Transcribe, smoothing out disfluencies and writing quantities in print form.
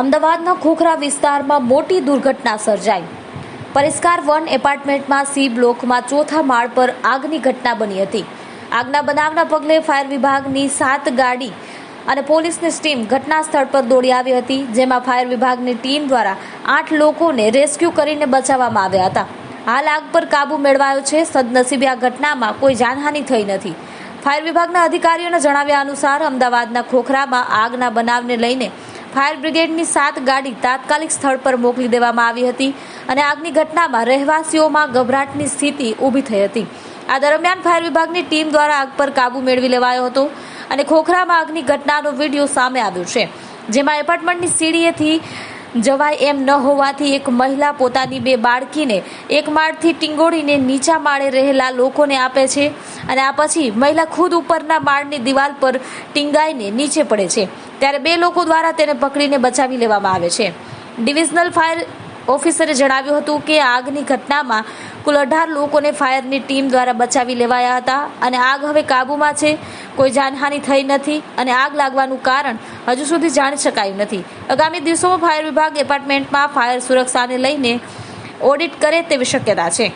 અમદાવાદના ખોખરા વિસ્તારમાં મોટી દુર્ઘટના સર્જાઈ। પરિસ્કાર 1 એપાર્ટમેન્ટમાં સી બ્લોકમાં ચોથા માળ પર આગની ઘટના બની હતી। આગના બનાવના પગલે ફાયર વિભાગની 7 ગાડી અને પોલીસની ટીમ ઘટના સ્થળ પર દોડી આવી હતી, જેમાં ફાયર વિભાગની ટીમ દ્વારા 8 લોકોને રેસ્ક્યુ કરીને બચાવવામાં આવ્યા હતા। હાલ આગ પર કાબુ મેળવાયો છે। સદનસીબે આ ઘટનામાં કોઈ જાનહાનિ થઈ નથી। ફાયર વિભાગના અધિકારીઓના જણાવ્યા અનુસાર અમદાવાદના ખોખરામાં આગના બનાવને લઈને ફાયર બ્રિગેડની 7 ગાડી તાત્કાલિક સ્થળ પર મોકલી દેવામાં આવી હતી અને આગની ઘટનામાં રહેવાસીઓમાં ગભરાટની સ્થિતિ ઊભી થઈ હતી। આ દરમિયાન ફાયર વિભાગની ટીમ દ્વારા આગ પર કાબુ મેળવી લેવાયો હતો અને ખોખરામાં આગની ઘટનાનો વિડીયો સામે આવ્યો છે, જેમાં એપાર્ટમેન્ટની સીડીએથી જવાય એમ ન હોવાથી એક મહિલા પોતાની 2 બાળકીને એક માળથી ટીંગોળીને નીચા માળે રહેલા લોકોને આપે છે અને આ પછી મહિલા ખુદ ઉપરના માળની દિવાલ પર ટીંગાઈને નીચે પડે છે, ત્યારે 2 લોકો દ્વારા તેને પકડીને બચાવી લેવામાં આવે છે। ડિવિઝનલ ફાયર ઓફિસરે જણાવ્યું હતું કે આગની ઘટનામાં કુલ 18 લોકોને ફાયરની ટીમ દ્વારા બચાવી લેવાયા હતા અને આગ હવે કાબૂમાં છે। કોઈ જાનહાનિ થઈ નથી અને આગ લાગવાનું કારણ હજુ સુધી જાણી શકાયું નથી। આગામી દિવસોમાં ફાયર વિભાગ એપાર્ટમેન્ટમાં ફાયર સુરક્ષાને લઈને ઓડિટ કરે તેવી શક્યતા છે।